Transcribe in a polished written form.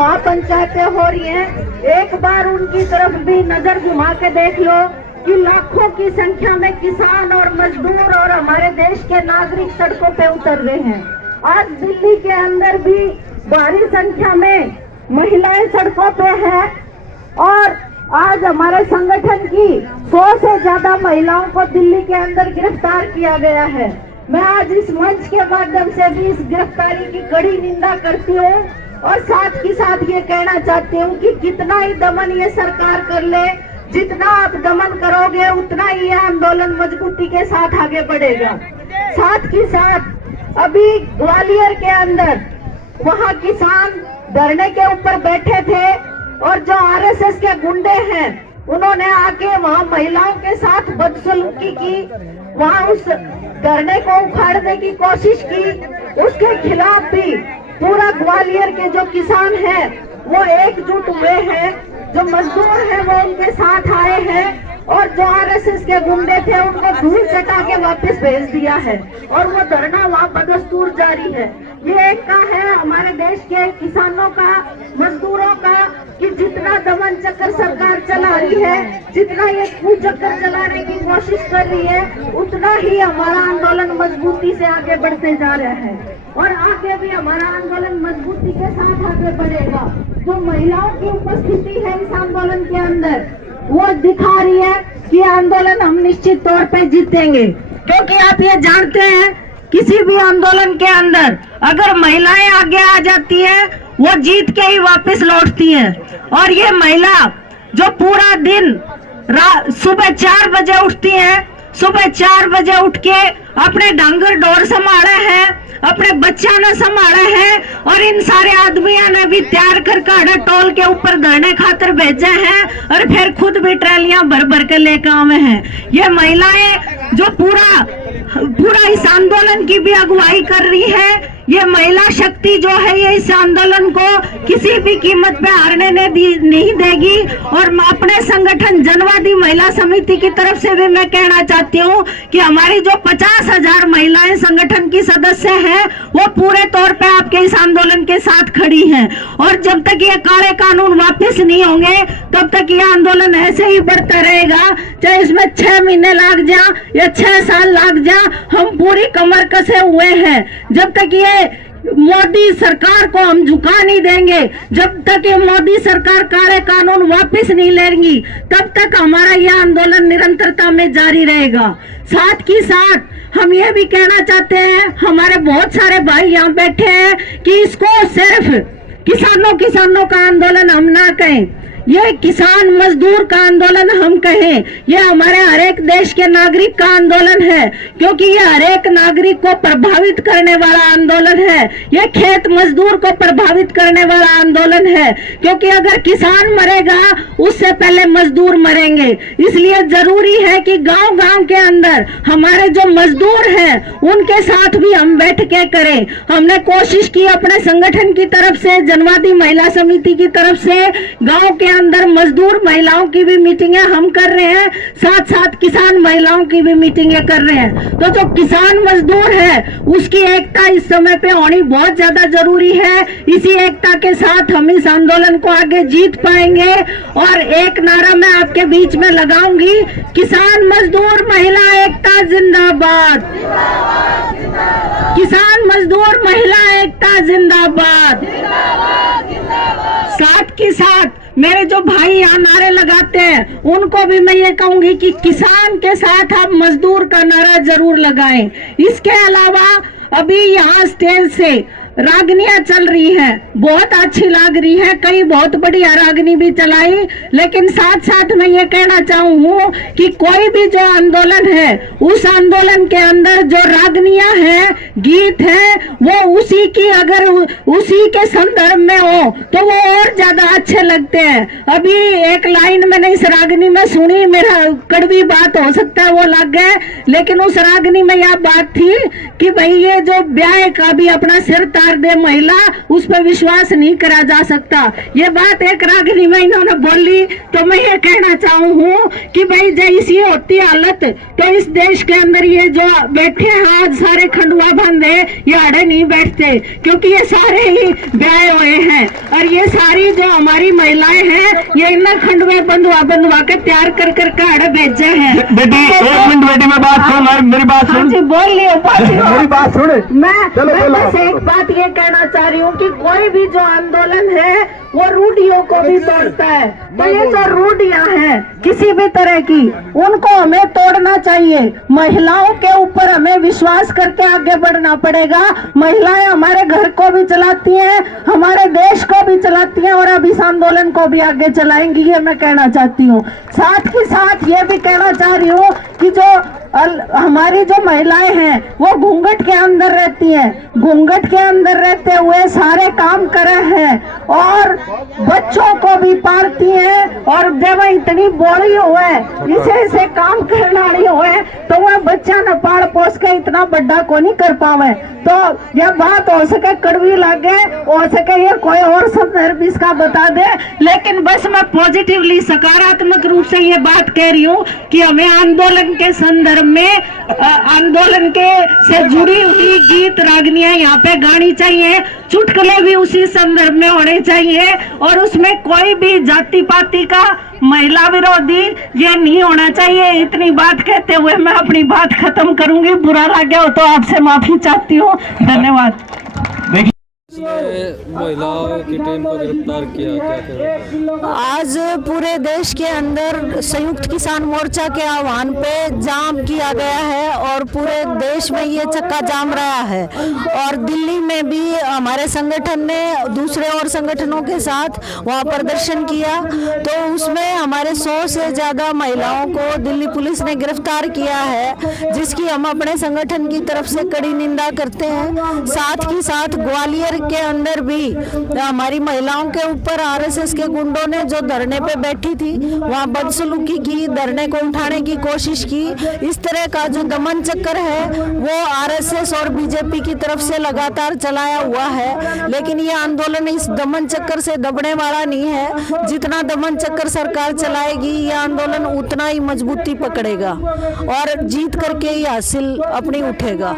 महापंचायतें हो रही हैं, एक बार उनकी तरफ भी नजर घुमा के देख लो कि लाखों की संख्या में किसान और मजदूर और हमारे देश के नागरिक सड़कों पे उतर रहे हैं। आज दिल्ली के अंदर भी भारी संख्या में महिलाएं सड़कों पे हैं और आज हमारे संगठन की 100 से ज्यादा महिलाओं को दिल्ली के अंदर गिरफ्तार किया गया है। मैं आज इस मंच के माध्यम से भी इस गिरफ्तारी की कड़ी निंदा करती हूँ और साथ ही साथ ये कहना चाहती हूँ कि कितना ही दमन ये सरकार कर ले, जितना आप दमन करोगे उतना ही ये आंदोलन मजबूती के साथ आगे बढ़ेगा। साथ ही साथ अभी ग्वालियर के अंदर वहाँ किसान धरने के ऊपर बैठे थे और जो आरएसएस के गुंडे हैं उन्होंने आके वहाँ महिलाओं के साथ बदसलूकी की, वहाँ उस धरने को उखाड़ने की कोशिश की। उसके खिलाफ भी पूरा ग्वालियर के जो किसान हैं वो एकजुट हुए हैं, जो मजदूर हैं वो उनके साथ आए हैं और जो आरएसएस के गुंडे थे उनको धूल चटा के वापस भेज दिया है और वो धरना वहाँ बदस्तूर जारी है। ये एकता है हमारे देश के किसानों का, मजदूरों का, कि जितना दमन चक्कर सरकार चला रही है, जितना ये कुचक्कर चलाने की कोशिश कर रही है, उतना ही हमारा आंदोलन मजबूती से आगे बढ़ते जा रहा है और आगे भी हमारा आंदोलन मजबूती के साथ आगे बढ़ेगा। जो महिलाओं की उपस्थिति है इस आंदोलन के अंदर वो दिखा रही है कि आंदोलन हम निश्चित तौर पे जीतेंगे, क्योंकि आप ये जानते हैं किसी भी आंदोलन के अंदर अगर महिलाएं आगे आ जाती है वो जीत के ही वापस लौटती है। और ये महिला जो पूरा दिन सुबह 4 बजे उठती है, सुबह 4 बजे उठ के अपने डांगर डोर संभाले हैं, अपने बच्चा ने संभाले हैं और इन सारे आदमियों ने भी तैयार कर काढ़ा टोल के ऊपर धरने खातर भेजे हैं और फिर खुद भी ट्रैलियां भर भर के लेकर आए हैं। ये महिलाएं जो पूरा इस आंदोलन की भी अगुवाई कर रही है, ये महिला शक्ति जो है ये इस आंदोलन को किसी भी कीमत पे हारने नहीं देगी। और मैं अपने संगठन जनवादी महिला समिति की तरफ से भी मैं कहना चाहती हूँ कि हमारी जो 50,000 महिलाएं संगठन की सदस्य हैं वो पूरे तौर पे आपके इस आंदोलन के साथ खड़ी हैं और जब तक ये काले कानून वापस नहीं होंगे तब तक ये आंदोलन ऐसे ही बढ़ता रहेगा। चाहे इसमें 6 महीने लग जा या 6 साल लग जा, हम पूरी कमर कसे हुए हैं। जब तक ये मोदी सरकार को हम झुका नहीं देंगे, जब तक ये मोदी सरकार काले कानून वापस नहीं लेंगी, तब तक हमारा यह आंदोलन निरंतरता में जारी रहेगा। साथ ही साथ हम ये भी कहना चाहते हैं, हमारे बहुत सारे भाई यहाँ बैठे हैं, कि इसको सिर्फ किसानों का आंदोलन हम ना कहें, ये किसान मजदूर का आंदोलन हम कहें, ये हमारे हर एक देश के नागरिक का आंदोलन है, क्योंकि ये हर एक नागरिक को प्रभावित करने वाला आंदोलन है। ये खेत मजदूर को प्रभावित करने वाला आंदोलन है, क्योंकि अगर किसान मरेगा उससे पहले मजदूर मरेंगे। इसलिए जरूरी है कि गांव-गांव के अंदर हमारे जो मजदूर हैं उनके साथ भी हम बैठ के करें। हमने कोशिश की अपने संगठन की तरफ से, जनवादी महिला समिति की तरफ से, गाँव के अंदर मजदूर महिलाओं की भी मीटिंगें हम कर रहे हैं, साथ साथ किसान महिलाओं की भी मीटिंगें कर रहे हैं। तो जो किसान मजदूर है उसकी एकता इस समय पे होनी बहुत ज्यादा जरूरी है। इसी एकता के साथ हम इस आंदोलन को आगे जीत पाएंगे। और एक नारा मैं आपके बीच में लगाऊंगी, किसान मजदूर महिला एकता जिंदाबाद, किसान मजदूर महिला एकता जिंदाबाद। साथ के साथ मेरे जो भाई यहाँ नारे लगाते हैं उनको भी मैं ये कहूंगी कि किसान के साथ आप मजदूर का नारा जरूर लगाएं। इसके अलावा अभी यहाँ स्टेज से रागनियां चल रही हैं, बहुत अच्छी लग रही है, कई बहुत बढ़िया रागनी भी चलाई, लेकिन साथ साथ मैं ये कहना चाहूँ कि कोई भी जो आंदोलन है उस आंदोलन के अंदर जो रागनियां हैं, गीत हैं, वो उसी की अगर उसी के संदर्भ में हो तो वो और ज्यादा अच्छे लगते हैं। अभी एक लाइन मैंने इस रागनी में सुनी, मेरा कड़वी बात हो सकता है वो लग गए, लेकिन उस रागनी में यह बात थी कि भाई ये जो ब्याह का भी अपना सिर ताज मार दे महिला, उस पर विश्वास नहीं करा जा सकता। ये बात एक रागिनी में इन्होंने बोली, तो मैं ये कहना चाहूँ हूँ कि भाई जैसी होती हालत तो इस देश के अंदर ये जो बैठे हैं आज सारे खंडुआ बांधे, ये आड़े नहीं बैठते, क्योंकि ये सारे ही ब्याहे हुए हैं और ये सारी जो हमारी महिलाएं हैं ये इन खंडुए बंधवा के तैयार कर आड़े भेजे हैं। बेटी एक मिनट बेटी, मैं बात सुन, मेरी बात सुन। हाँ जी बोल लियो, मेरी बात सुन। मैं बस एक बात ये कहना चाह रही हूँ कि कोई भी जो आंदोलन है वो रूढ़ियों को भी तोड़ता है। तो ये जो रूढ़ियां हैं किसी भी तरह की, उनको हमें तोड़ना चाहिए। महिलाओं के ऊपर हमें विश्वास करके आगे बढ़ना पड़ेगा। महिलाएं हमारे घर को भी चलाती हैं, हमारे देश को भी चलाती हैं और अब इस आंदोलन को भी आगे चलाएंगी, ये मैं कहना चाहती हूँ। साथ ही साथ ये भी कहना चाह रही हूँ कि जो हमारी जो महिलाएं हैं वो घूंघट के अंदर रहती हैं, घूंघट के अंदर रहते हुए सारे काम कर रहे हैं और बच्चों को भी पालती हैं, और जब इतनी बड़ी हुए इसे काम करना नहीं हुए तो वह बच्चा न पाल पोस के इतना बड़ा को नहीं कर पावे। तो यह बात हो सके कड़वी लगे, हो सके ये कोई और संदर्भ इसका बता दे, लेकिन बस मैं पॉजिटिवली सकारात्मक रूप से ये बात कह रही हूँ कि हमें आंदोलन के संदर्भ में आंदोलन के से जुड़ी हुई गीत रागनियां यहाँ पे गानी चाहिए, चुटकुले भी उसी संदर्भ में होने चाहिए और उसमें कोई भी जाति पाति का महिला विरोधी ये नहीं होना चाहिए। इतनी बात कहते हुए मैं अपनी बात खत्म करूंगी। बुरा लगे हो तो आपसे माफी चाहती हूँ। धन्यवाद। महिलाओं की टीम को गिरफ्तार किया, क्या कहें? आज पूरे देश के अंदर संयुक्त किसान मोर्चा के आह्वान पे जाम किया गया है और पूरे देश में ये चक्का जाम रहा है और दिल्ली में भी हमारे संगठन ने दूसरे और संगठनों के साथ वहाँ प्रदर्शन किया, तो उसमें हमारे 100 से ज़्यादा महिलाओं को दिल्ली पुलिस ने गिरफ्तार किया है, जिसकी हम अपने संगठन की तरफ से कड़ी निंदा करते हैं। साथ ही साथ ग्वालियर के अंदर भी हमारी महिलाओं के ऊपर आरएसएस के गुंडों ने जो धरने पे बैठी थी वहाँ बदसलूकी की, धरने को उठाने की कोशिश की। इस तरह का जो दमन चक्कर है वो आरएसएस और बीजेपी की तरफ से लगातार चलाया हुआ है, लेकिन ये आंदोलन इस दमन चक्कर से दबने वाला नहीं है। जितना दमन चक्कर सरकार चलाएगी ये आंदोलन उतना ही मजबूती पकड़ेगा और जीत करके ही हासिल अपनी उठेगा।